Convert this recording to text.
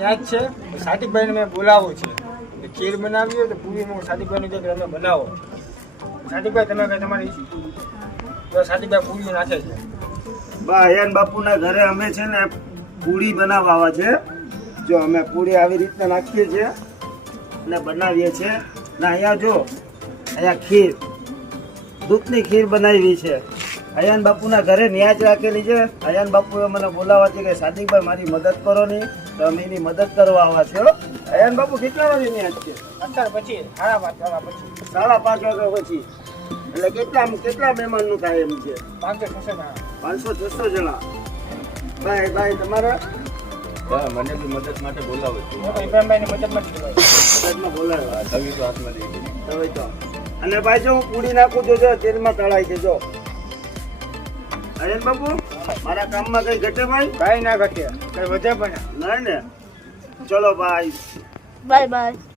યાદ છે સાદિકભાઈને મેં બોલાવું છે ખીર બનાવી હોય તો પૂરી સાદિકભાઈને કે તમે બનાવો. સાદિકભાઈ તમે કઈ તમારી તો સાદિકભાઈ પૂરી નાખે છે. બા હયાન બાપુના ઘરે અમે છે ને પૂરી બનાવવા આવ્યા છે. જો અમે પૂરી આવી રીતના નાખીએ છીએ અને બનાવીએ છીએ ને અહીંયા જો અહીંયા ખીર દૂધની ખીર બનાવી છે. હયાન બાપુના ઘરે ન્યાજ રાખેલી છે. હયાન બાપુએ મને બોલાવવા છે કે સાદિકભાઈ મારી મદદ કરો નહીં તો અમે એની મદદ કરવા આવ્યા છે. હયાન બાપુ કેટલા વાગે ન્યાજ છે? અત્યાર પછી 5:30 પછી 5:30 વાગ્યા પછી. એટલે કેટલા મહેમાનનું થાય એમ છે? 500-600 જણા. ભાઈ તમારા મને બી મદદ માટે બોલાવે છે. ઇબ્રાહીમભાઈની મદદમાં બોલાવ્યા તવી તો હાથમાં લઈ ગઈ. હવે તો અને ભાઈ જો હું પૂરી નાખું તો જો તેલમાં તળાય છે. જો હરેન બાપુ મારા કામમાં કઈ ઘટે ભાઈ? કઈ ના ઘટે કઈ વધે પણ ના ને. ચલો ભાઈ બાય બાય.